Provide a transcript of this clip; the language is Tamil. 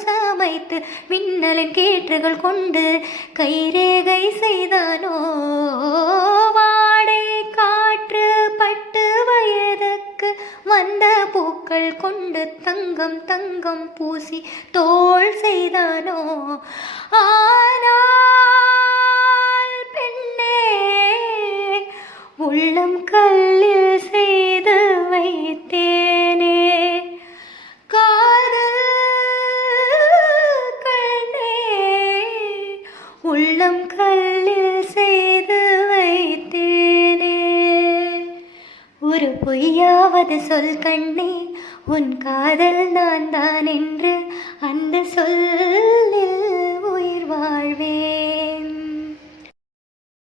சமைத்து மின்னலின் கேற்றுகள் கொண்டு கைரேகை செய்தானோ வாடை காற்று பட்டு வயதுக்கு வந்த பூக்கள் கொண்டு தங்கம் தங்கம் பூசி தோள் செய்தானோ ஆனால் பெண்ணே உள்ளம் கல்லில் செய்து வைத்தேனே காதல் கண்ணே உள்ளம் கல்லில் செய்து வைத்தேனே ஒரு பொய்யாவது சொல் கண்ணே உன் காதல் நான் தான் என்று அந்த சொல்